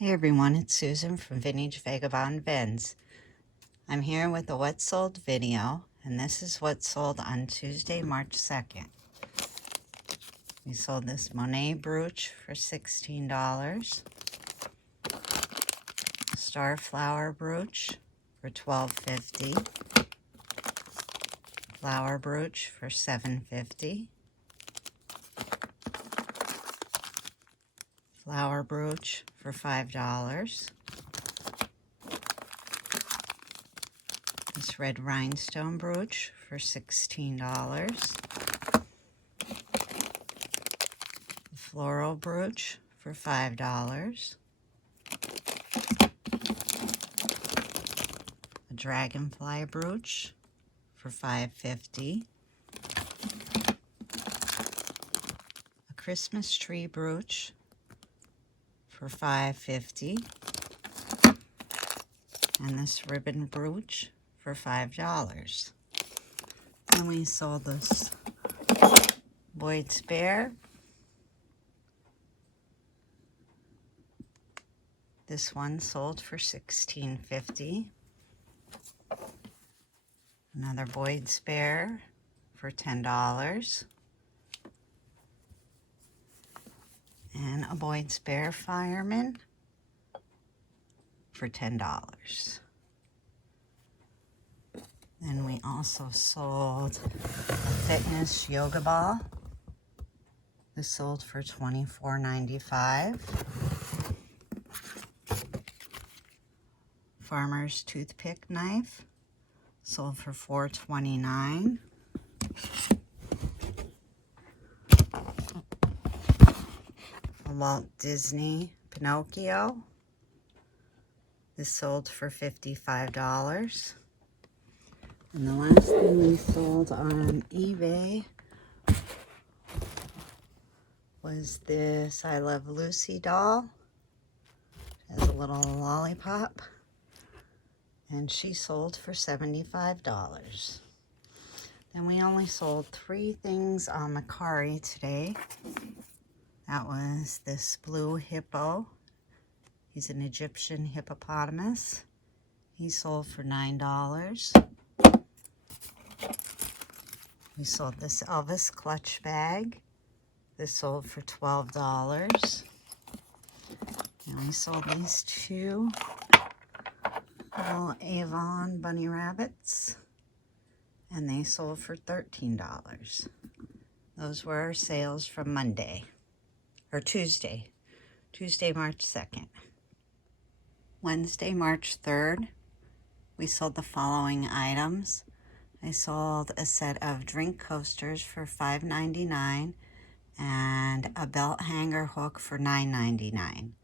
Hey everyone, it's Susan from Vintage Vagabond Vends. I'm here with a what sold video, and this is what sold on Tuesday, March 2nd. We sold this Monet brooch for $16, Starflower brooch for $12.50, flower brooch for $7.50, flower brooch for $5, this red rhinestone brooch for $16, the floral brooch for $5, a dragonfly brooch for $5.50, a Christmas tree brooch for $5.50, and this ribbon brooch for $5. Then we sold this Boyd's Bear. This one sold for $16.50. Another Boyd's Bear for $10. And a Boyd's Bear Fireman for $10. Then we also sold a fitness yoga ball. This sold for $24.95. Farmer's toothpick knife sold for $4.29. A Walt Disney Pinocchio. This sold for $55. And the last thing we sold on eBay was this I Love Lucy doll. It has a little lollipop. And she sold for $75. Then we only sold 3 things on Mercari today. That was this blue hippo. He's an Egyptian hippopotamus. He sold for $9. We sold this Elvis clutch bag. This sold for $12. And we sold these 2 little Avon bunny rabbits. And they sold for $13. Those were our sales from Monday. Or Tuesday. Tuesday, March 2nd. Wednesday, March 3rd, we sold the following items. I sold a set of drink coasters for $5.99 and a belt hanger hook for $9.99.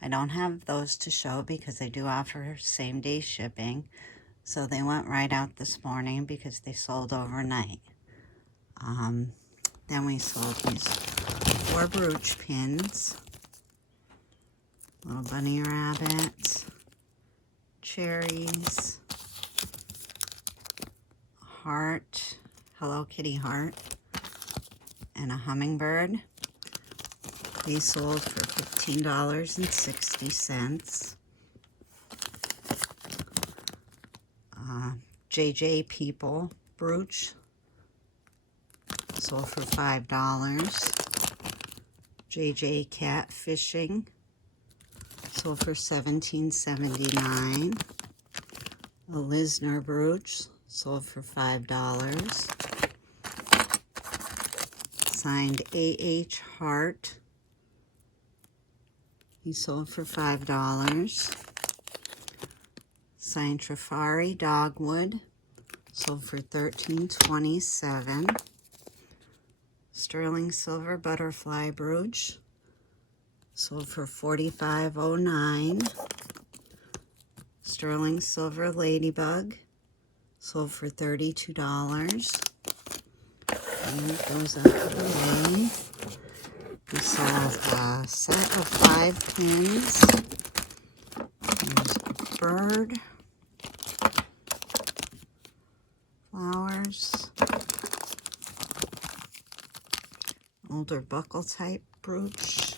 I don't have those to show because they do offer same-day shipping, so they went right out this morning because they sold overnight. Then we sold these 4 Brooch Pins, little bunny rabbits, cherries, heart, Hello Kitty heart, and a hummingbird. These sold for $15.60. JJ People brooch sold for $5. JJ Cat Fishing sold for $17.79. A Lisner brooch sold for $5. Signed A.H. Hart. He sold for $5. Signed Trifari Dogwood sold for $13.27. Sterling Silver Butterfly brooch sold for $45.09. Sterling Silver Ladybug sold for $32. And it goes out of the way. We sold a set of 5 pins. There's a bird, flowers, older buckle type brooch,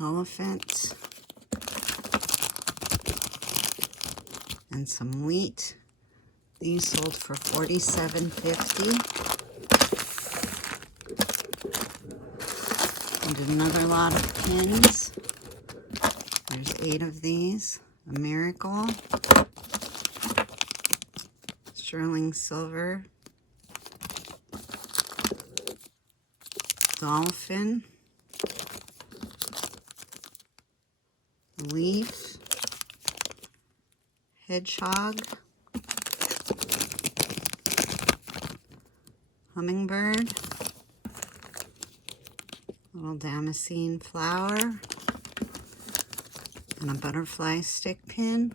elephant, and some wheat. These sold for $47.50. And another lot of pins. There's 8 of these. A miracle. Sterling silver. Dolphin. Leaf. Hedgehog. Hummingbird. Little damascene flower. And a butterfly stick pin.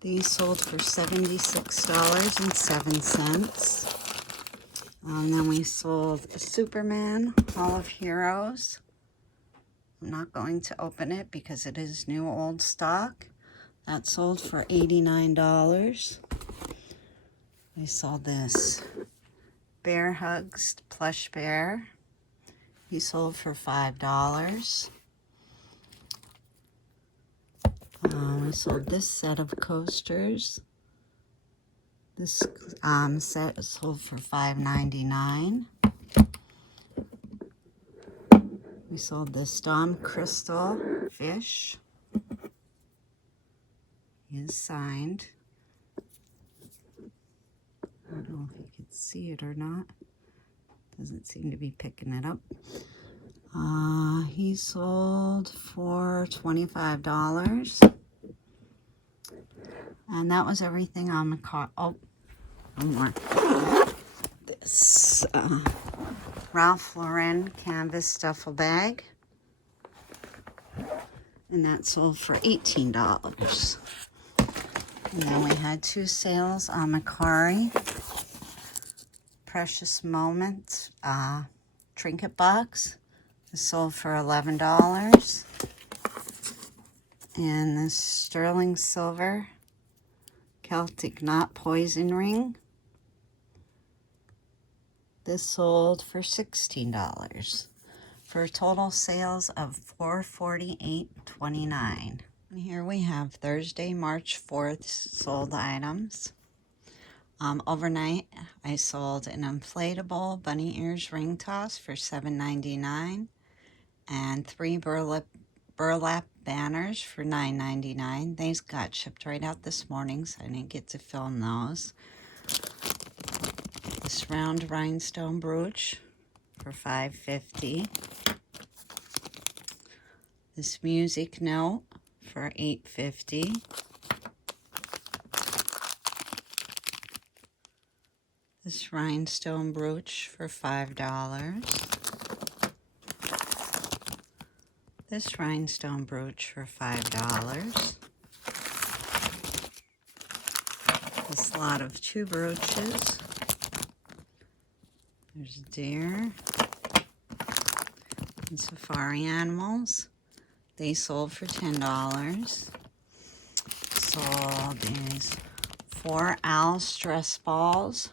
These sold for $76.07. And then we sold a Superman Hall of Heroes. I'm not going to open it because it is new old stock. That sold for $89. We sold this Bear Hugs plush bear. He sold for $5. We sold this set of coasters. This set sold for $5.99. We sold this Dom Crystal fish. He is signed. I don't know if you can see it or not. Doesn't seem to be picking it up. He sold for $25. And that was everything on the car. Oh, one more. This Ralph Lauren canvas duffel bag. And that sold for $18. And then we had 2 sales on Mercari. Precious Moments trinket box. This sold for $11. And this sterling silver Celtic knot poison ring. This sold for $16. For total sales of $448.29. And here we have Thursday, March 4th sold items. Overnight, I sold an inflatable bunny ears ring toss for $7.99 and 3 burlap banners for $9.99. These got shipped right out this morning, so I didn't get to film those. This round rhinestone brooch for $5.50. This music note for $8.50. This rhinestone brooch for $5. This rhinestone brooch for $5. This lot of 2 brooches. There's a deer and safari animals. They sold for $10. Sold these 4 owl stress balls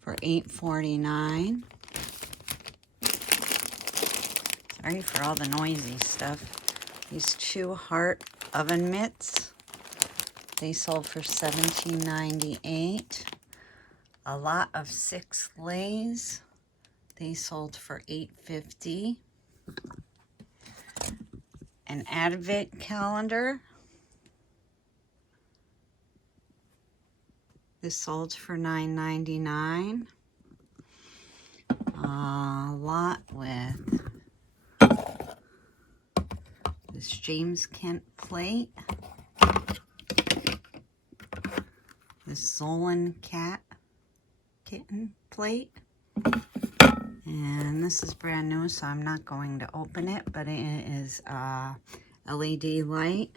for $8.49. Sorry for all the noisy stuff. These 2 heart oven mitts. They sold for $17.98. A lot of 6 lays. They sold for $8.50. An Advent calendar. This sold for $9.99. A lot with this James Kent plate. This Zolan kitten plate. And this is brand new, so I'm not going to open it, but it is a LED light.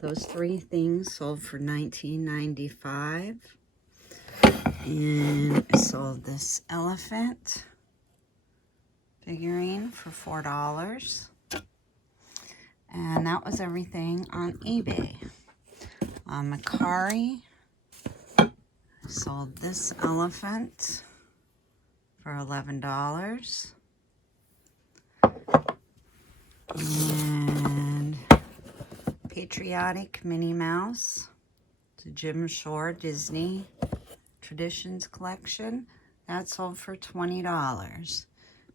Those 3 things sold for $19.95. And I sold this elephant figurine for $4. And that was everything on eBay. On Mercari, I sold this elephant for $11. And Patriotic Minnie Mouse. It's a Jim Shore Disney Traditions collection. That sold for $20.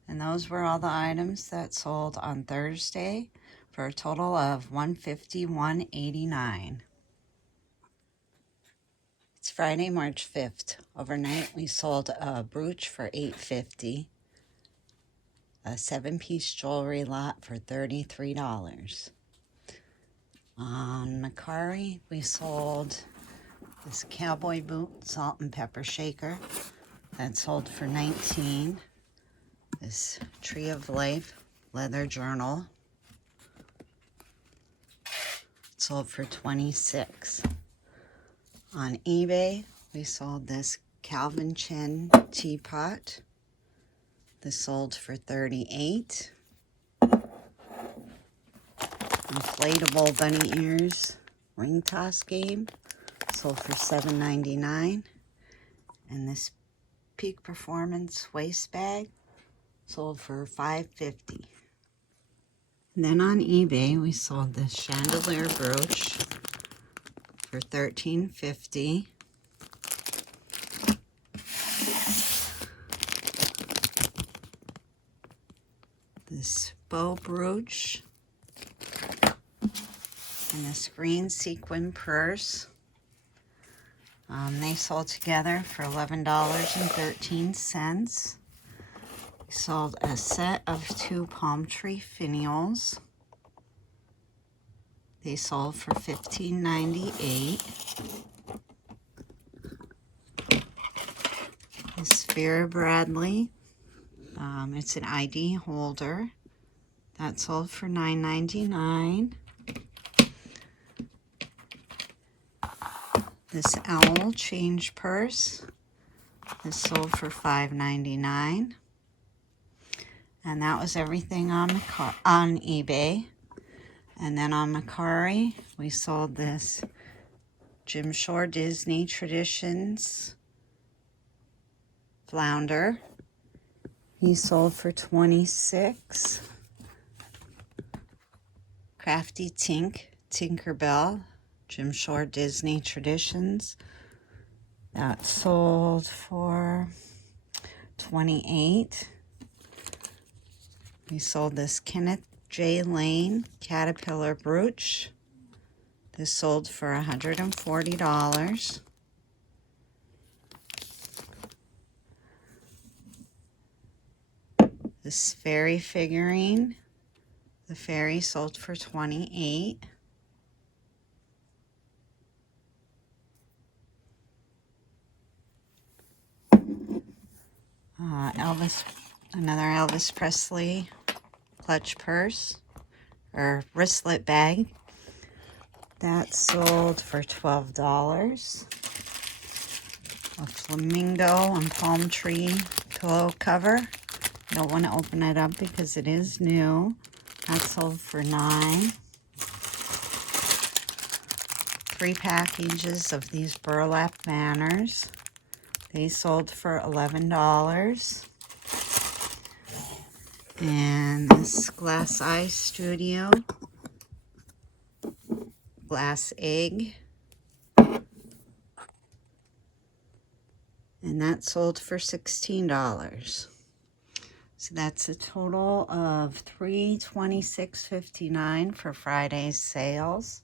And those were all the items that sold on Thursday for a total of $151.89. It's Friday, March 5th. Overnight, we sold a brooch for $8.50. A 7-piece jewelry lot for $33. On Mercari, we sold this cowboy boot salt and pepper shaker that sold for $19. This Tree of Life leather journal sold for $26. On eBay, we sold this Calvin Chin teapot. This sold for $38. Inflatable bunny ears ring toss game sold for $7.99. And this Peak Performance waist bag sold for $5.50. And then on eBay, we sold this chandelier brooch for $13.50. This bow brooch and this green sequin purse. They sold together for $11.13. We sold a set of 2 palm tree finials. They sold for $15.98. This Vera Bradley. It's an ID holder. That sold for $9.99. This owl change purse. This sold for $5.99. And that was everything on eBay. And then on Mercari, we sold this Jim Shore Disney Traditions flounder. He sold for $26. Crafty Tinkerbell Jim Shore Disney Traditions. That sold for $28. We sold this Kenneth J. Lane Caterpillar brooch. This sold for $140. This fairy figurine. The fairy sold for $28. Another Elvis Presley clutch purse or wristlet bag. That sold for $12. A flamingo and palm tree pillow cover. Don't want to open it up because it is new. That sold for $9. 3 packages of these burlap banners. They sold for $11. And this Glass Eye Studio glass egg. And that sold for $16. So that's a total of $326.59 for Friday's sales.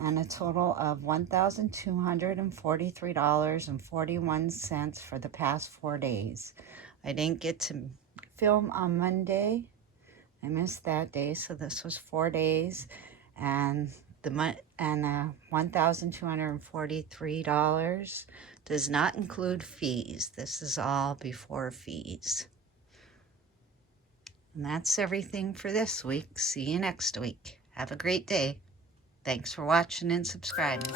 And a total of $1,243.41 for the past 4 days. I didn't get to film on Monday. I missed that day, so this was 4 days, and $1,243 does not include fees. This is all before fees. And that's everything for this week. See you next week. Have a great day. Thanks for watching and subscribing.